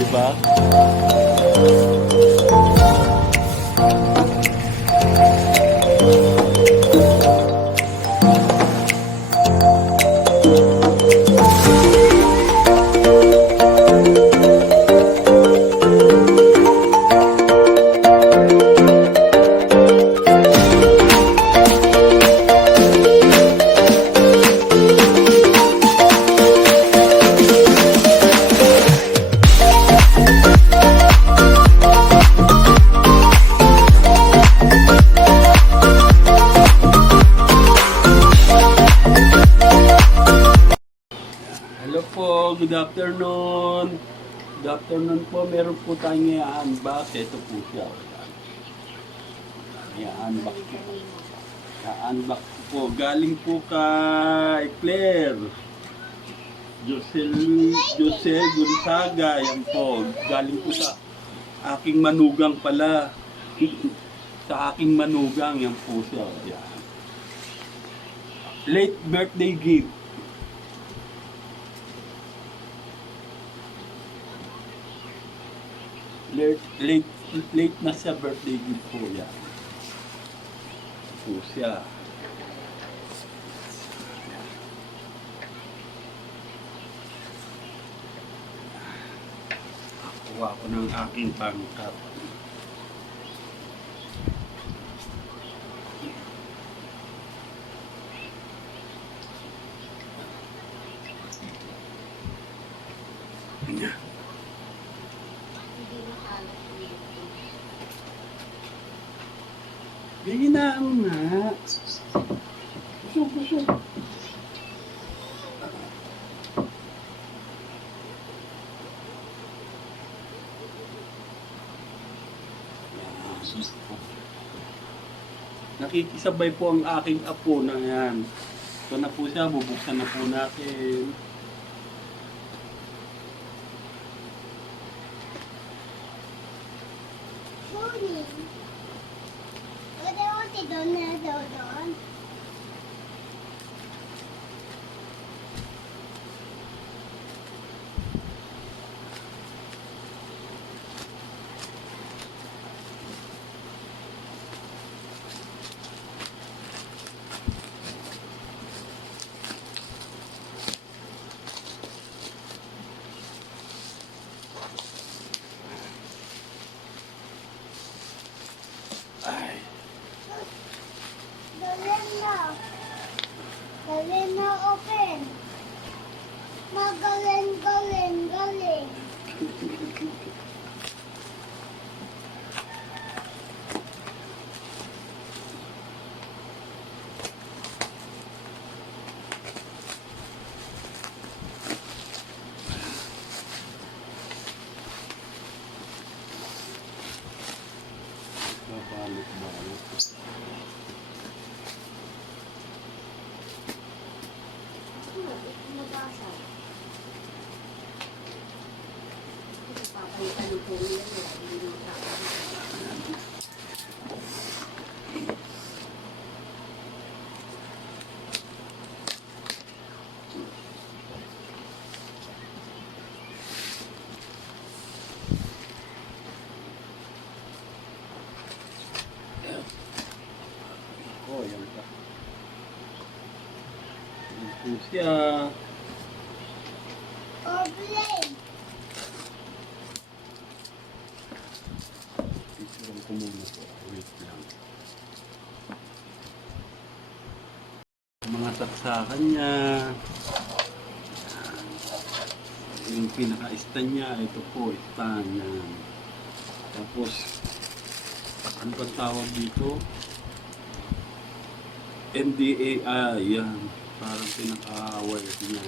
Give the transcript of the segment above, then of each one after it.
di ba? Hello po, good afternoon. Good afternoon po, meron po tayong i-unbox. Ito po siya. I-unbox po. I-unbox po. Galing po kay Claire. Jose Gonzaga. Yan po. Galing po sa aking manugang pala. Sa aking manugang. Yan po siya. Yan. Late birthday gift. Late na siya, birthday gift po yan. Po siya. Kuha ko ng aking pangkat. Hinaan mo na. Busog. Nakikisabay po ang aking apo na yan. Ito na po siya, bubuksan na po natin. Doon. Ay. Galing na open. Galing. Balot. Oh, yan pa. Yan po siya. Open. Picture ko muna po. Wait lang. Mga saksakan niya. Yung pinaka-stand niya, ito po, stand yan. Tapos, ano pang tawag dito? NDAI, yan. Parang pinaka-wire niya.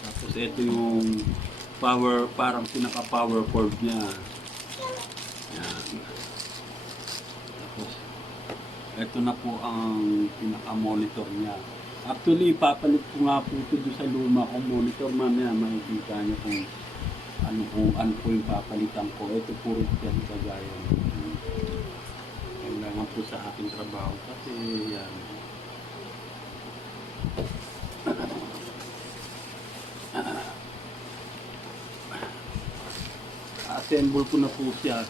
Tapos, ito yung power, parang pinaka-power cord niya. Yan. Tapos, ito na po ang pinaka-monitor niya. Actually, papalit ko nga po ito doon sa luma kong monitor. Mamaya makikita niyo kung ano po yung papalitan ko. Ito po rin yan kagaya. Kailangan po sa aking trabaho kasi yan. Na-assemble ko na po siya.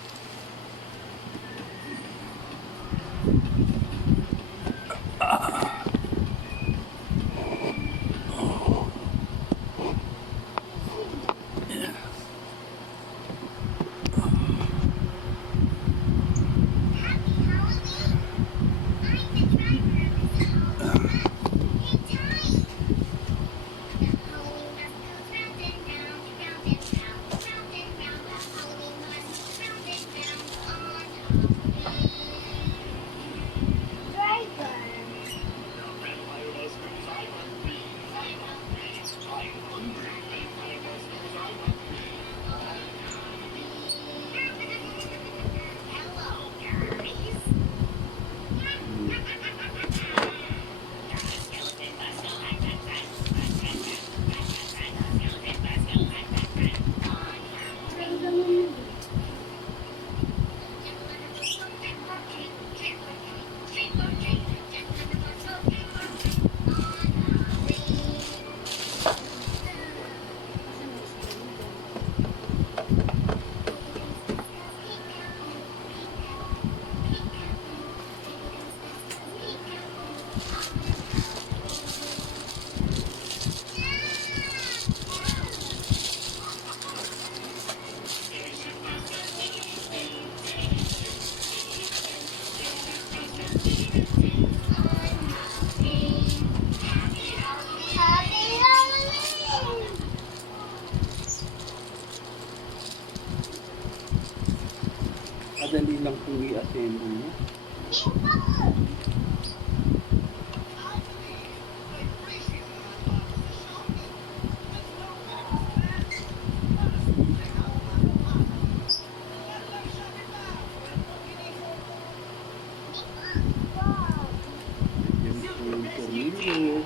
Happy Halloween! Madali lang kung i-assemble niya. Yan po yung tornilyo.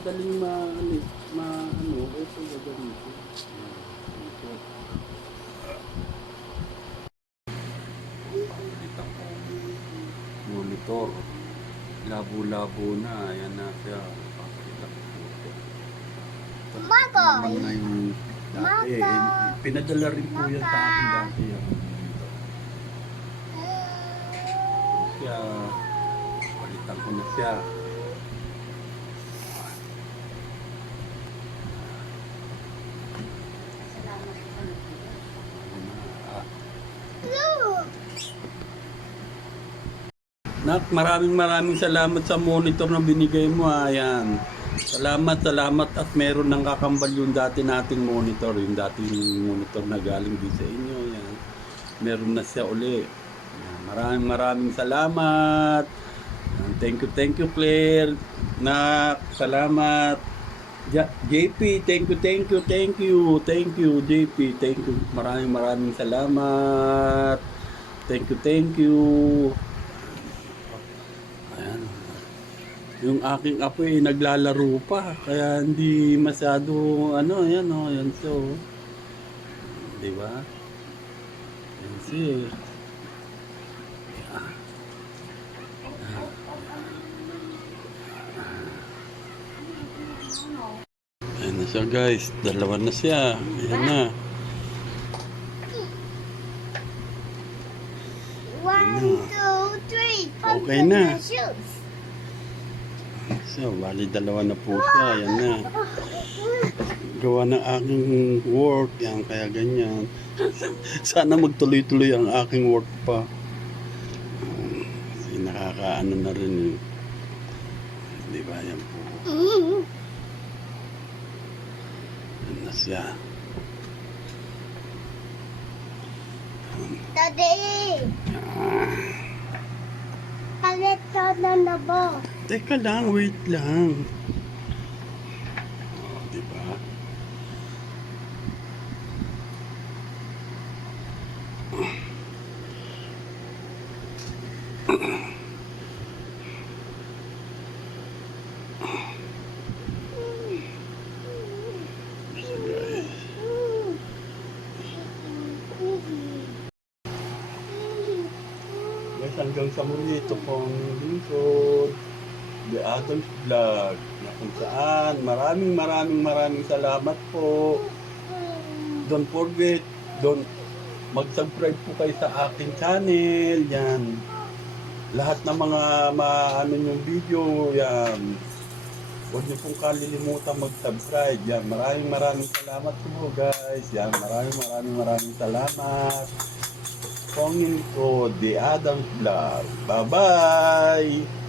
madaling ito gagamitin. Ito. Ito po. Monitor. Labo-labo na. Ayan na siya. Pakita ko po ito. Magoy. Naman na yung dati. Pinadala rin po yan sa akin dati. Yung monitor. Siya. Palitan ko na siya. Nak, maraming salamat sa monitor na binigay mo. Ayan. Salamat at meron ng kakambal yung dati nating monitor. Yung dating monitor na galing din sa inyo. Ayan. Meron na siya uli. Ayan. Maraming salamat. Ayan. Thank you Claire. Nak, salamat. JP, thank you JP, thank you. Maraming salamat. Thank you. Ayan. Yung aking apo naglalaro pa kaya hindi masyado yan so. 'Di ba? Yan siya. Ayan na siya guys, dalawa na siya. Ayan na. One, two, three. Okay na. Shoes. So, bali dalawa na po siya. Ayan na. Gawa ng aking work. Yan, kaya ganyan. Sana magtuloy-tuloy ang aking work pa. Kasi nakakaano na rin. Di ba? Yan po. Yan na siya. Daddy. Palit ka na ba? Teka lang, wait lang. Oh, di ba? Guys, hanggang sa muli ito pong lingkod. The Adolf Vlog na kung saan maraming salamat po. Don't forget, mag-subscribe po kayo sa aking channel. Yan. Lahat ng mga maano yung video, yan. Huwag niyo pong kalilimutan mag-subscribe. Yan. Maraming salamat po guys. Yan. Maraming salamat. Pongin ko, The Adolf Vlog. Bye-bye!